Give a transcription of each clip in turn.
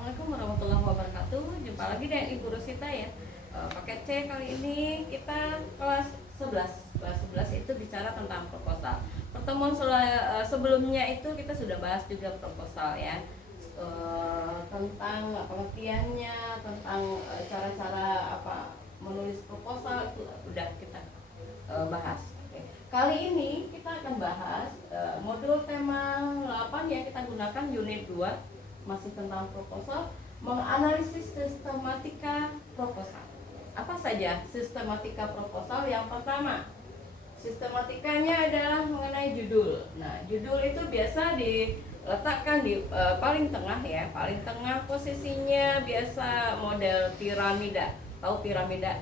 Assalamualaikum warahmatullahi wabarakatuh. Jumpa lagi dengan Ibu Rosita ya. Paket C kali ini kita kelas 11. Kelas 11 itu bicara tentang proposal. Pertemuan sebelumnya itu kita sudah bahas juga proposal ya. Tentang pengertiannya, tentang cara-cara menulis proposal itu udah kita bahas. Oke. Kali ini kita akan bahas modul tema 8 yang kita gunakan unit 2, masih tentang proposal, menganalisis sistematika proposal. Apa saja sistematika proposal? Yang pertama, sistematikanya adalah mengenai judul. Nah, judul itu biasa diletakkan di paling tengah ya, paling tengah posisinya biasa model piramida. Tahu piramida?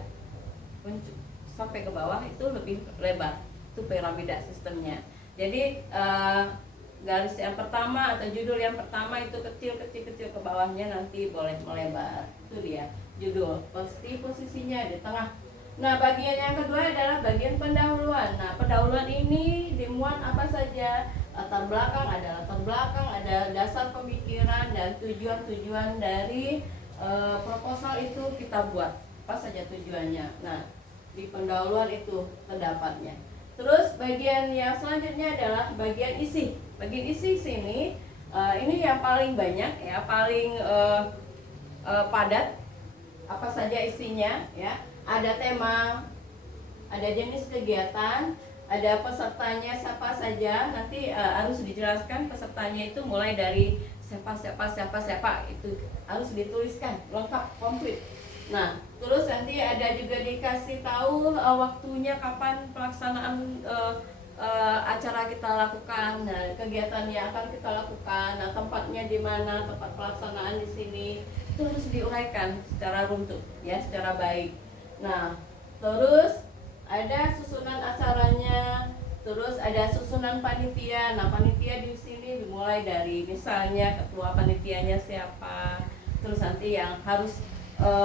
Sampai ke bawah itu lebih lebar. Itu piramida sistemnya. Jadi garis yang pertama atau judul yang pertama itu kecil ke bawahnya nanti boleh melebar. Itu dia judul. Pasti posisinya di tengah. Nah, bagian yang kedua adalah bagian pendahuluan. Nah, pendahuluan ini dimuat apa saja? Latar belakang, ada dasar pemikiran dan tujuan-tujuan dari proposal itu kita buat. Apa saja tujuannya? Nah, di pendahuluan itu terdapatnya. Terus bagian yang selanjutnya adalah bagian isi. Bagian isi sini ini yang paling banyak ya, paling padat. Apa saja isinya ya? Ada tema, ada jenis kegiatan, ada pesertanya siapa saja. Nanti harus dijelaskan pesertanya itu mulai dari siapa itu harus dituliskan lengkap komplit. Nah, terus nanti ada juga dikasih tahu waktunya kapan pelaksanaan acara kita lakukan, nah, kegiatan yang akan kita lakukan, nah, tempatnya di mana, tempat pelaksanaan di sini, itu harus diuraikan secara runtut, ya, secara baik. Nah, terus ada susunan acaranya, terus ada susunan panitia. Nah, panitia di sini dimulai dari misalnya ketua panitianya siapa, terus nanti yang harus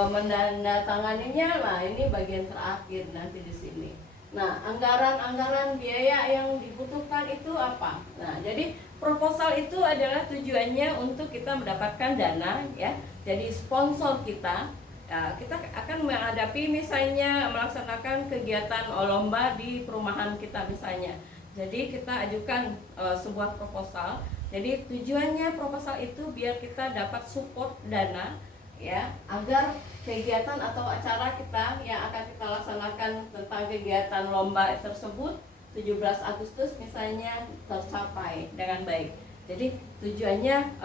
menandatanganinya lah, ini bagian terakhir nanti di sini. Nah, anggaran biaya yang dibutuhkan itu apa? Nah, jadi proposal itu adalah tujuannya untuk kita mendapatkan dana ya. Jadi sponsor kita, ya, kita akan menghadapi misalnya melaksanakan kegiatan lomba di perumahan kita misalnya. Jadi kita ajukan sebuah proposal. Jadi tujuannya proposal itu biar kita dapat support dana ya, agar kegiatan atau acara kita yang akan kita laksanakan tentang kegiatan lomba tersebut 17 Agustus misalnya tercapai dengan baik. Jadi tujuannya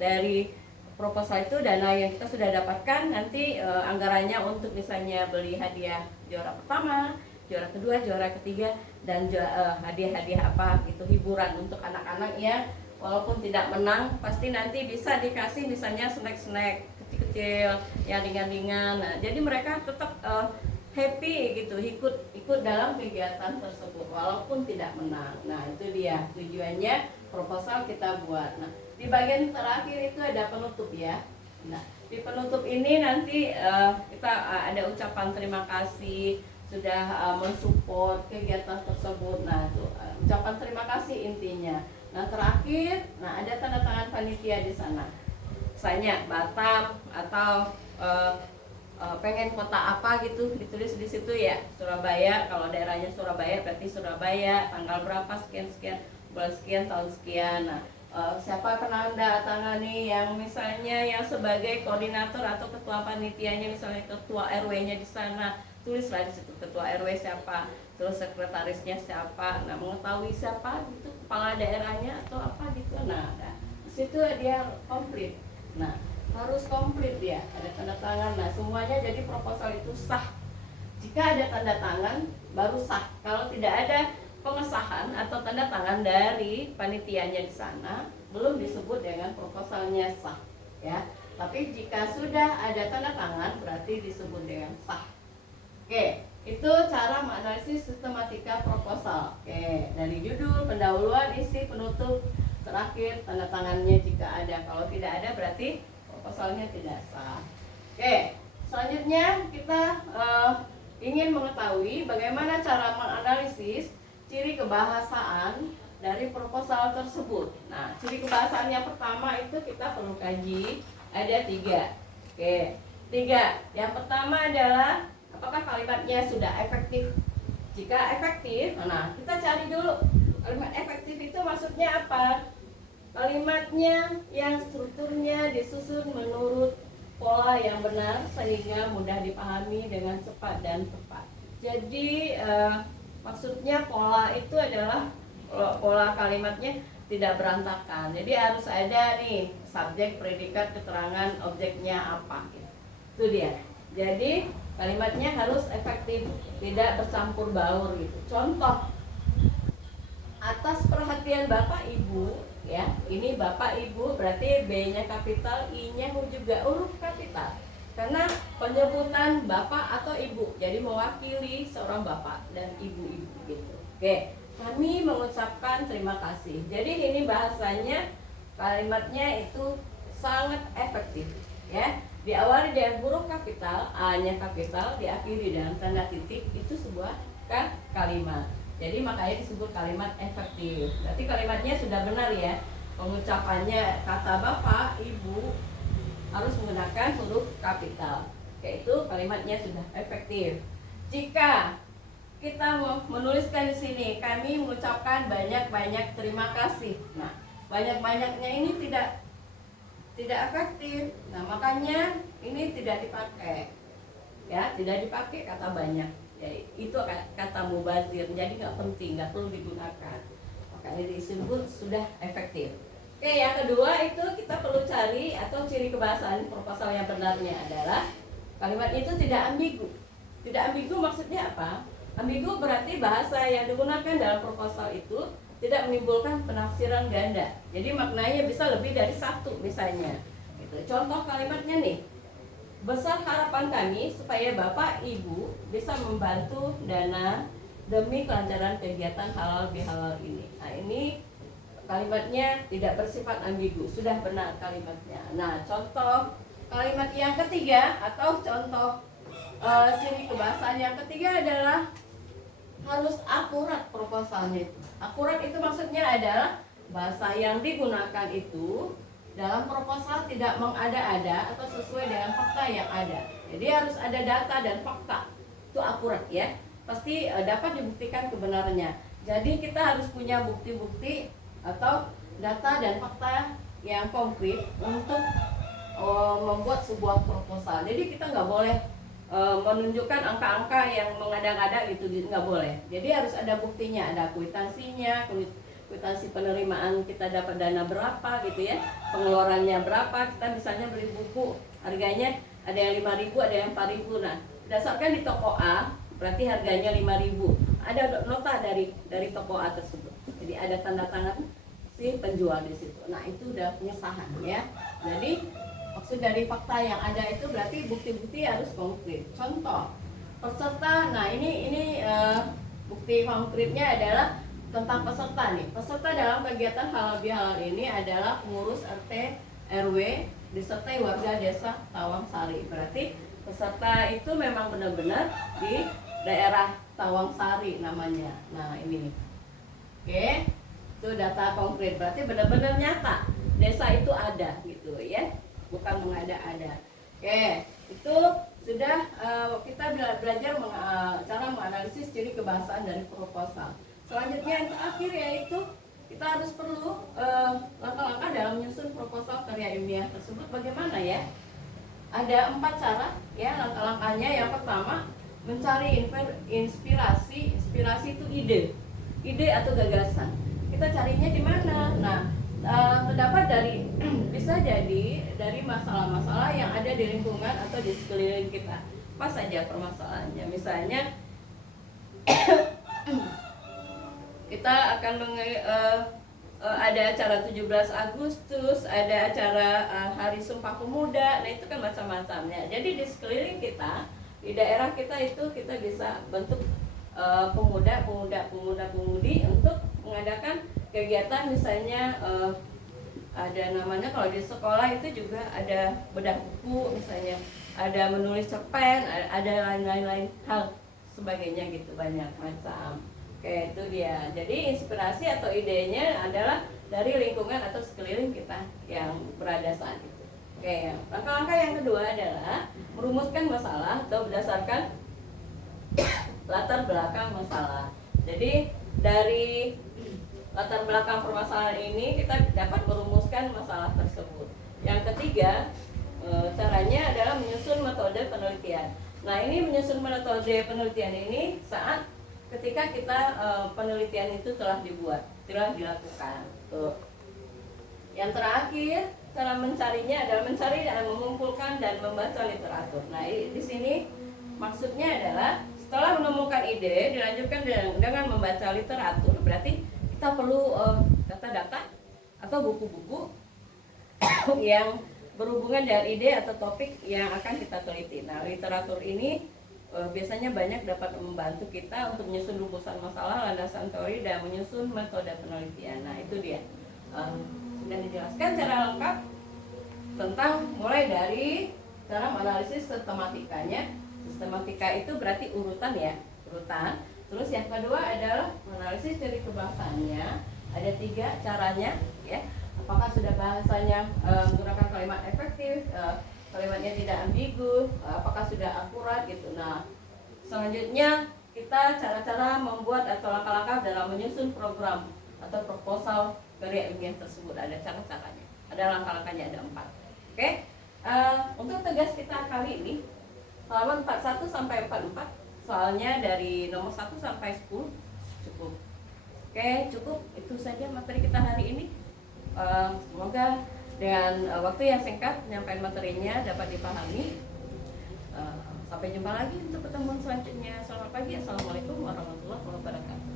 dari proposal itu dana yang kita sudah dapatkan nanti anggarannya untuk misalnya beli hadiah juara pertama, juara kedua, juara ketiga, dan hadiah-hadiah apa gitu, hiburan untuk anak-anak ya. Walaupun tidak menang pasti nanti bisa dikasih misalnya snack-snack kecil yang ringan-ringan. Nah, jadi mereka tetap happy gitu, ikut dalam kegiatan tersebut walaupun tidak menang. Nah, itu dia tujuannya proposal kita buat. Nah, di bagian terakhir itu ada penutup ya. Nah, di penutup ini nanti kita ada ucapan terima kasih sudah mensupport kegiatan tersebut. Nah, itu ucapan terima kasih intinya. Nah, terakhir, nah, ada tanda tangan panitia di sana. Misalnya Batam atau pengen kota apa gitu ditulis di situ ya. Surabaya, kalau daerahnya Surabaya berarti Surabaya, tanggal berapa sekian bulan sekian tahun sekian. Nah, siapa penanda tangani yang misalnya yang sebagai koordinator atau ketua panitianya, misalnya ketua RW-nya di sana, tulislah di situ ketua RW siapa, terus sekretarisnya siapa. Nah, mengetahui siapa itu kepala daerahnya atau apa gitu. Nah, di situ dia komplit. Nah, harus komplit dia, ada tanda tangan. Nah, semuanya jadi proposal itu sah. Jika ada tanda tangan baru sah. Kalau tidak ada pengesahan atau tanda tangan dari panitianya di sana, belum disebut dengan proposalnya sah, ya. Tapi jika sudah ada tanda tangan berarti disebut dengan sah. Oke, itu cara menganalisis sistematika proposal. Oke, dari judul, pendahuluan, isi, penutup, terakhir tanda tangannya jika ada. Kalau tidak ada berarti proposalnya tidak sah. Oke, selanjutnya kita ingin mengetahui bagaimana cara menganalisis ciri kebahasaan dari proposal tersebut. Nah, ciri kebahasaan yang pertama itu kita perlu kaji Ada 3. Oke, 3. Yang pertama adalah apakah kalimatnya sudah efektif. Jika efektif, nah kita cari dulu kalimat efektif itu maksudnya apa. Kalimatnya yang strukturnya disusun menurut pola yang benar sehingga mudah dipahami dengan cepat dan tepat. Jadi maksudnya pola itu adalah pola kalimatnya tidak berantakan. Jadi harus ada nih subjek, predikat, keterangan, objeknya apa. Itu dia. Jadi kalimatnya harus efektif, tidak bercampur baur gitu. Contoh, atas perhatian Bapak Ibu, ya, ini Bapak Ibu berarti B-nya kapital, I-nya juga huruf kapital. Karena penyebutan Bapak atau Ibu, jadi mewakili seorang Bapak dan Ibu-ibu gitu. Oke, kami mengucapkan terima kasih. Jadi ini bahasanya, kalimatnya itu sangat efektif, ya. Diawali dengan huruf kapital, A-nya kapital, diakhiri dengan tanda titik, itu sebuah kalimat. Jadi makanya disebut kalimat efektif. Berarti kalimatnya sudah benar ya. Pengucapannya kata Bapak, Ibu harus menggunakan huruf kapital. Yaitu kalimatnya sudah efektif. Jika kita menuliskan di sini, kami mengucapkan banyak-banyak terima kasih. Nah, banyak-banyaknya ini tidak efektif. Nah, makanya ini tidak dipakai. Ya, tidak dipakai kata banyak. Ya, itu kata mubazir. Jadi nggak penting, nggak perlu digunakan. Makanya disebut sudah efektif. Oke, yang kedua itu kita perlu cari atau ciri kebahasaan proposal yang benarnya adalah kalimat itu tidak ambigu. Tidak ambigu maksudnya apa? Ambigu berarti bahasa yang digunakan dalam proposal itu tidak menimbulkan penafsiran ganda. Jadi maknanya bisa lebih dari satu misalnya. Gitu. Contoh kalimatnya nih. Besar harapan kami supaya Bapak Ibu bisa membantu dana demi kelancaran kegiatan halal bihalal ini. Nah, ini kalimatnya tidak bersifat ambigu, sudah benar kalimatnya. Nah, contoh kalimat yang ketiga atau contoh ciri kebahasaan yang ketiga adalah harus akurat proposalnya. Akurat itu maksudnya adalah bahasa yang digunakan itu dalam proposal tidak mengada-ada atau sesuai dengan fakta yang ada. Jadi harus ada data dan fakta. Itu akurat ya. Pasti dapat dibuktikan kebenarannya. Jadi kita harus punya bukti-bukti atau data dan fakta yang konkret untuk membuat sebuah proposal. Jadi kita nggak boleh menunjukkan angka-angka yang mengada-ngada gitu, nggak boleh. Jadi harus ada buktinya, ada kwitansinya, kwitansi penerimaan kita dapat dana berapa gitu ya, pengeluarannya berapa. Kita misalnya beli buku harganya ada yang 5.000, ada yang 4.000. Nah, berdasarkan di toko A berarti harganya 5.000. Ada nota dari toko A tersebut. Jadi ada tanda tangan si penjual di situ. Nah, itu udah pengesahan ya. Jadi maksud dari fakta yang ada itu berarti bukti-bukti harus konkret. Contoh peserta. Nah, ini bukti konkretnya adalah tentang peserta nih. Peserta dalam kegiatan halal bihalal ini adalah pengurus RT RW disertai warga desa Tawang Sari. Berarti peserta itu memang benar-benar di daerah Tawang Sari namanya. Nah, ini. Oke. Itu data konkret. Berarti benar-benar nyata. Desa itu ada gitu ya. Bukan mengada-ada. Oke. Itu sudah kita belajar cara menganalisis ciri kebahasaan dari proposal. Selanjutnya yang terakhir yaitu kita harus perlu langkah-langkah dalam menyusun proposal karya ilmiah tersebut bagaimana ya. Ada 4 cara ya langkah-langkahnya. Yang pertama, mencari inspirasi. Inspirasi itu ide atau gagasan. Kita carinya di mana? Nah, terdapat dari bisa jadi dari masalah-masalah yang ada di lingkungan atau di sekeliling kita. Apa saja permasalahannya? Misalnya kita akan ada acara 17 Agustus, ada acara Hari Sumpah Pemuda. Nah, itu kan macam-macamnya. Jadi di sekeliling kita, di daerah kita itu kita bisa bentuk pemuda-pemudi untuk mengadakan kegiatan. Misalnya ada namanya kalau di sekolah itu juga ada bedah buku, misalnya ada menulis cerpen, ada lain-lain hal sebagainya gitu, banyak macam. Oke, itu dia. Jadi inspirasi atau idenya adalah dari lingkungan atau sekeliling kita yang berada saat itu. Oke, Oke, langkah-langkah yang kedua adalah merumuskan masalah atau berdasarkan latar belakang masalah. Jadi dari latar belakang permasalahan ini kita dapat merumuskan masalah tersebut. Yang ketiga, caranya adalah menyusun metode penelitian. Nah, ini menyusun metode penelitian ini saat ketika kita penelitian itu telah dibuat, telah dilakukan. Tuh. Yang terakhir, cara mencarinya adalah mencari dan mengumpulkan dan membaca literatur. Nah, di sini maksudnya adalah setelah menemukan ide dilanjutkan dengan membaca literatur, berarti kita perlu data-data atau buku-buku yang berhubungan dengan ide atau topik yang akan kita teliti. Nah, literatur ini biasanya banyak dapat membantu kita untuk menyusun rumusan masalah, landasan teori, dan menyusun metode penelitian. Nah, itu dia. Sudah dijelaskan secara lengkap tentang mulai dari cara menganalisis sistematikanya. Sistematika itu berarti urutan ya, urutan. Terus yang kedua adalah menganalisis dari kebahasanya. Ada 3 caranya ya. Apakah sudah bahasanya menggunakan kalimat efektif, kalimatnya tidak ambigu, apakah sudah akurat gitu. Nah, selanjutnya kita cara-cara membuat atau langkah-langkah dalam menyusun program atau proposal karya ilmiah tersebut. Ada cara-caranya, ada langkah-langkahnya, ada 4. Oke, untuk tugas kita kali ini halaman 41 sampai 44, soalnya dari nomor 1 sampai 10 cukup. Oke, cukup itu saja materi kita hari ini. Semoga dengan waktu yang singkat penyampaian materinya dapat dipahami. Sampai jumpa lagi untuk pertemuan selanjutnya. Selamat pagi, assalamualaikum warahmatullahi wabarakatuh.